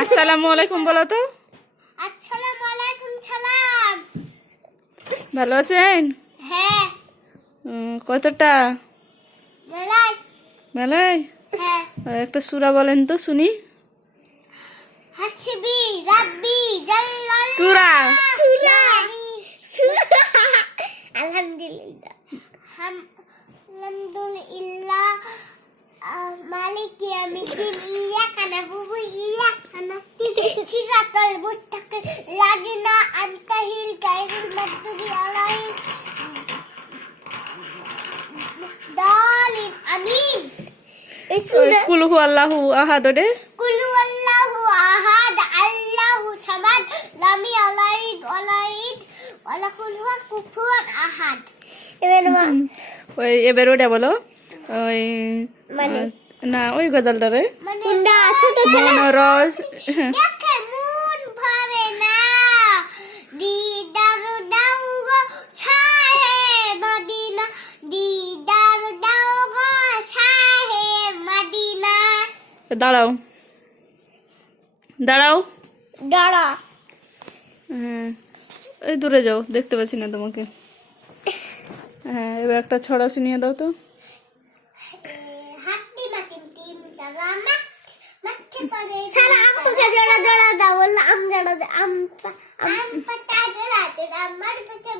আসসালামু আলাইকুম বলো তো। আসসালামু আলাইকুম সালাম। ভালো আছেন? হ্যাঁ। কতটা? মেলাই। মেলায়? হ্যাঁ। একটা সূরা বলেন তো শুনি। হাসবি রাব্বি জাল্লাল্লাহ। সূরা। সূরা আলহামদুলিল্লাহ। আলহামদুলিল্লাহ মালিক ইয়াউমিদ্দিন ইয়াকা না'বুদু ওয়া ইয়াকা নাস্তাইন সিরাতাল মুস্তাকিম লাযিনা আনতাহিল গায়রুল মাগদুবি আলাইহিম দালিন আমিন। এই সূরা কুল হু আল্লাহু আহাদ ওরে। কুল হুয়াল্লাহু আহাদ আল্লাহু সামাদ লাম ইয়ালিদ ওয়া lam yulad ওয়া লাম ইয়াকুল লাহু কুফুয়ান আহাদ। ওই এবার ওটা বলো। ওই মানে না ওই গজলটা রে। মানে কোনটা ছোট ছোট মনোরস। দেখে মন ভরে না দিদার দাও গো ছাহে মদিনা দিদার দাও গো ছাহে মদিনা। দাঁড়াও দাঁড়াও। দাঁড়া হ্যাঁ এই দূরে যাও, দেখতে পাচ্ছি না তোমাকে। হ্যাঁ এবার একটা ছড়া শুনিয়ে দাও তো। হাতি মাতিম তিম তারামা মাথে পড়ে সারা আম তোকে জোড়া জোড়া দাও বললা আম জোড়া আম পাতা জোড়া জোড়া আমার কাছে